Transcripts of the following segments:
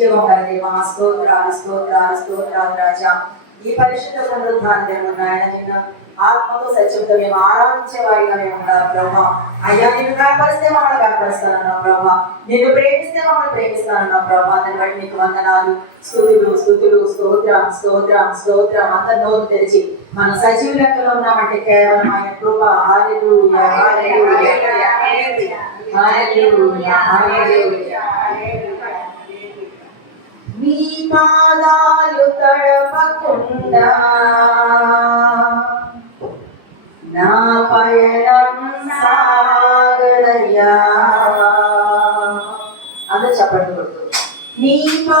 జీవం గల దేవా స్తోత్రాలు స్తోత్రాలు స్తోత్రాలు రాజా ఈ పరిశుద్ధ పునరుద్ధాన దేవుడు నాయన నిన్ను ఆత్మతో సత్యంతో మేము ఆరాధించే వారిగా మేము ఉండాలి బ్రహ్మ అయ్యా నిన్ను కనపరిస్తే మమ్మల్ని కనపరుస్తానన్నా బ్రహ్మ నిన్ను ప్రేమిస్తే మమ్మల్ని ప్రేమిస్తానన్నా బ్రహ్మ దాన్ని బట్టి నీకు వందనాలు. స్థుతులు స్థుతులు స్తోత్రం స్తోత్రం స్తోత్రం. అంత నోరు తెరిచి మన సజీవ లెక్కలో ఉన్నామంటే కేవలం ఆయన కృప. హారెలు హారెలు హారెలు హారెలు పాదాలు తడపకుండా నా పయనం సాగరయ్యా అందరూ చెప్పండి. నీ పా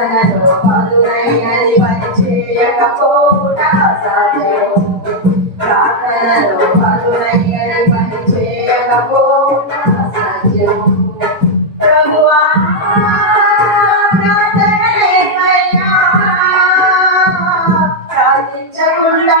ప్రార్థనలో పదునైనది పని చేయకపోవుట ప్రార్థనలో పదునైనది పని చేయకపోవుట ప్రభువా ప్రార్థనలే ప్రార్థించకుండా